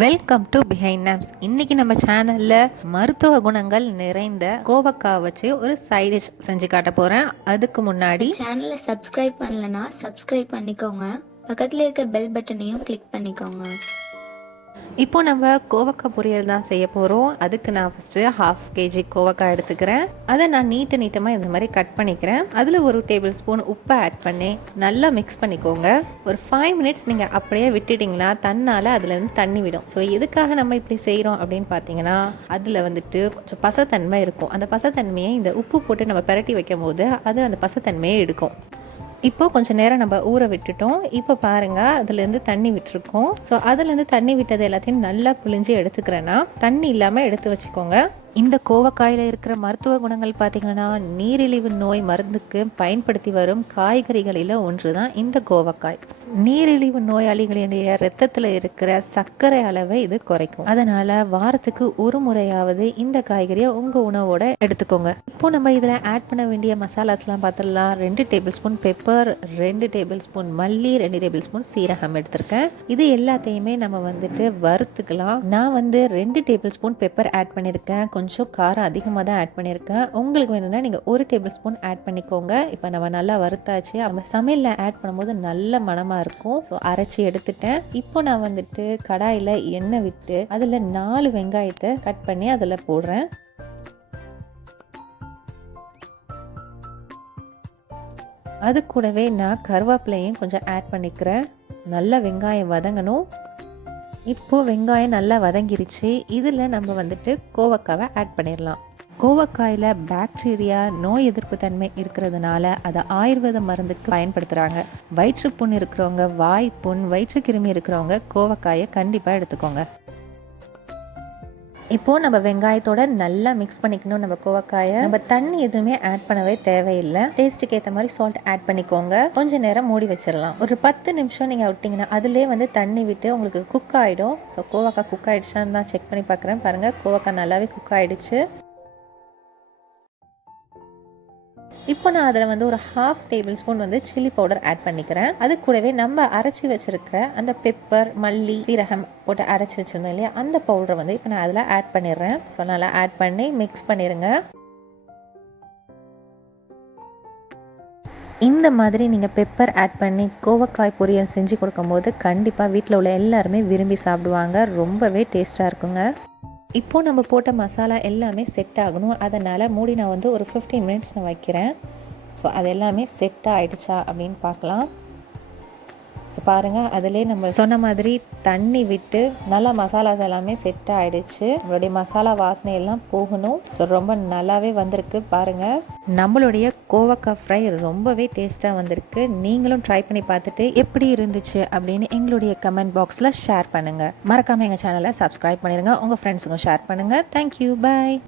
Welcome to behind knobs. இன்னைக்கு நம்ம சேனல்ல மருத்துவ குணங்கள் நிறைந்த கோவக்காய் வச்சு ஒரு சைட் டிஷ் செஞ்சு காட்ட போறேன். அதுக்கு முன்னாடி சேனலை சப்ஸ்கிரைப் பண்ணலனா சப்ஸ்கிரைப் பண்ணிக்கோங்க. பக்கத்துல இருக்க பெல் பட்டனையும் கிளிக் பண்ணிக்கோங்க. இப்போ நம்ம கோவக்காய் பொரியல் தான் செய்ய போகிறோம். அதுக்கு நான் ஃபஸ்ட்டு 1/2 kg கோவக்காய் எடுத்துக்கிறேன். அதை நான் நீட்டமாக இந்த மாதிரி கட் பண்ணிக்கிறேன். அதில் ஒரு டேபிள் ஸ்பூன் உப்பை ஆட் பண்ணி நல்லா மிக்ஸ் பண்ணிக்கோங்க. ஒரு 5 minutes நீங்கள் அப்படியே விட்டுட்டிங்கன்னா தன்னால் அதுலேருந்து தண்ணி விடும். ஸோ எதுக்காக நம்ம இப்படி செய்கிறோம் அப்படின்னு பார்த்தீங்கன்னா, அதில் வந்துட்டு கொஞ்சம் பசத்தன்மை இருக்கும். அந்த பசத்தன்மையை இந்த உப்பு போட்டு நம்ம பிரட்டி வைக்கும் போது அது அந்த பசத்தன்மையை எடுக்கும். இப்போ கொஞ்சம் நேரம் நம்ம ஊற விட்டுட்டோம். இப்போ பாருங்கள், அதுலேருந்து தண்ணி விட்டுருக்கோம். ஸோ அதுலேருந்து தண்ணி விட்டது எல்லாத்தையும் நல்லா புழிஞ்சு எடுத்துக்கிறேன்னா தண்ணி இல்லாமல் எடுத்து வச்சுக்கோங்க. இந்த கோவக்காயில் இருக்கிற மருத்துவ குணங்கள் பார்த்திங்கன்னா, நீரிழிவு நோய் மருந்துக்கு பயன்படுத்தி வரும் காய்கறிகளில் ஒன்று தான் இந்த கோவக்காய். நீரிழிவு நோயாளிகளுடைய ரத்தத்தில் இருக்கிற சர்க்கரை அளவை இது குறைக்கும். அதனால் வாரத்துக்கு ஒரு முறையாவது இந்த காய்கறியை உங்கள் உணவோட எடுத்துக்கோங்க. இப்போ நம்ம இதில் ஆட் பண்ண வேண்டிய மசாலாஸ்லாம் பார்த்துடலாம். 2 table spoon pepper, 2 table spoon மல்லி, 2 டேபிள் ஸ்பூன் சீரகம் எடுத்திருக்கேன். இது எல்லாத்தையுமே நம்ம வந்துட்டு வறுத்துக்கலாம். நான் 2 டேபிள் ஸ்பூன் பெப்பர் ஆட் பண்ணியிருக்கேன். கொஞ்சம் காரம் அதிகமாக தான் ஆட் பண்ணியிருக்கேன். உங்களுக்கு வேணும்னா நீங்கள் 1 டேபிள் ஸ்பூன் ஆட் பண்ணிக்கோங்க. இப்போ நம்ம நல்லா வறுத்தாச்சு. நம்ம சமையலில் ஆட் பண்ணும்போது நல்ல மணமாக இருக்கும். ஸோ அரைச்சி எடுத்துட்டேன். இப்போ நான் வந்துட்டு கடாயில் எண்ணெய் விட்டு அதில் 4 வெங்காயத்தை கட் பண்ணி அதில் போடுறேன். அது கூடவே நான் கருவேப்பிலையும் கொஞ்சம் ஆட் பண்ணிக்கிறேன். நல்லா வெங்காயம் வதங்கணும். இப்போது வெங்காயம் நல்லா வதங்கிருச்சு. இதில் நம்ம வந்துட்டு கோவக்காவை ஆட் பண்ணிடலாம். கோவக்காயில் பாக்டீரியா, நோய் எதிர்ப்பு தன்மை இருக்கிறதுனால அதை ஆயுர்வேத மருந்துக்கு பயன்படுத்துகிறாங்க. வயிற்றுப்புண் இருக்கிறவங்க, வாய்ப்புண், வயிற்றுக்கிருமி இருக்கிறவங்க கோவக்காயை கண்டிப்பாக எடுத்துக்கோங்க. இப்போது நம்ம வெங்காயத்தோட நல்லா மிக்ஸ் பண்ணிக்கணும். நம்ம கோவக்காயை நம்ம தண்ணி எதுவுமே ஆட் பண்ணவே தேவையில்லை. டேஸ்ட்டுக்கு ஏற்ற மாதிரி சால்ட் ஆட் பண்ணிக்கோங்க. கொஞ்சம் நேரம் மூடி வச்சிடலாம். ஒரு 10 நிமிஷம் நீங்கள் விட்டிங்கன்னா அதிலே தண்ணி விட்டு உங்களுக்கு குக் ஆகிடும். ஸோ கோவக்காய் குக் ஆகிடுச்சான்னு நான் செக் பண்ணி பார்க்குறேன். பாருங்கள், கோவக்காய் நல்லாவே குக் ஆகிடுச்சு. இப்போ நான் அதில் ஒரு 1/2 tablespoon chilli powder add பண்ணிக்கிறேன். அது கூடவே நம்ம அரைச்சி வச்சிருக்கிற அந்த பெப்பர், மல்லி, சீரகம் போட்டு அரைச்சி வச்சுருந்தோம் இல்லையா, அந்த பவுடரை இப்போ நான் அதில் ஆட் பண்ணிடுறேன். ஸோ நல்லா ஆட் பண்ணி மிக்ஸ் பண்ணிடுங்க. இந்த மாதிரி நீங்கள் பெப்பர் ஆட் பண்ணி கோவக்காய் பொரியல் செஞ்சு கொடுக்கும்போது கண்டிப்பாக வீட்டில் உள்ள எல்லாருமே விரும்பி சாப்பிடுவாங்க. ரொம்பவே டேஸ்ட்டாக இருக்குங்க. இப்போது நம்ம போட்ட மசாலா எல்லாமே செட் ஆகணும். அதனால் மூடி நான் ஒரு 15 minutes நான் வைக்கிறேன். ஸோ அது எல்லாமே செட் ஆகிடுச்சா அப்படின்னு பார்க்கலாம். ஸோ பாருங்கள், அதிலே நம்ம சொன்ன மாதிரி தண்ணி விட்டு நல்லா மசாலாஸ் எல்லாமே செட் ஆகிடுச்சு. நம்மளுடைய மசாலா வாசனை எல்லாம் போகணும். ஸோ ரொம்ப நல்லாவே வந்திருக்கு. பாருங்கள், நம்மளுடைய கோவக்காய் ஃப்ரை ரொம்பவே டேஸ்ட்டாக வந்திருக்கு. நீங்களும் ட்ரை பண்ணி பார்த்துட்டு எப்படி இருந்துச்சு அப்படின்னு எங்களுடைய கமெண்ட் பாக்ஸில் ஷேர் பண்ணுங்கள். மறக்காமல் எங்கள் சேனலை சப்ஸ்கிரைப் பண்ணிடுங்க. உங்கள் ஃப்ரெண்ட்ஸுக்கும் ஷேர் பண்ணுங்கள். தேங்க்யூ, பாய்.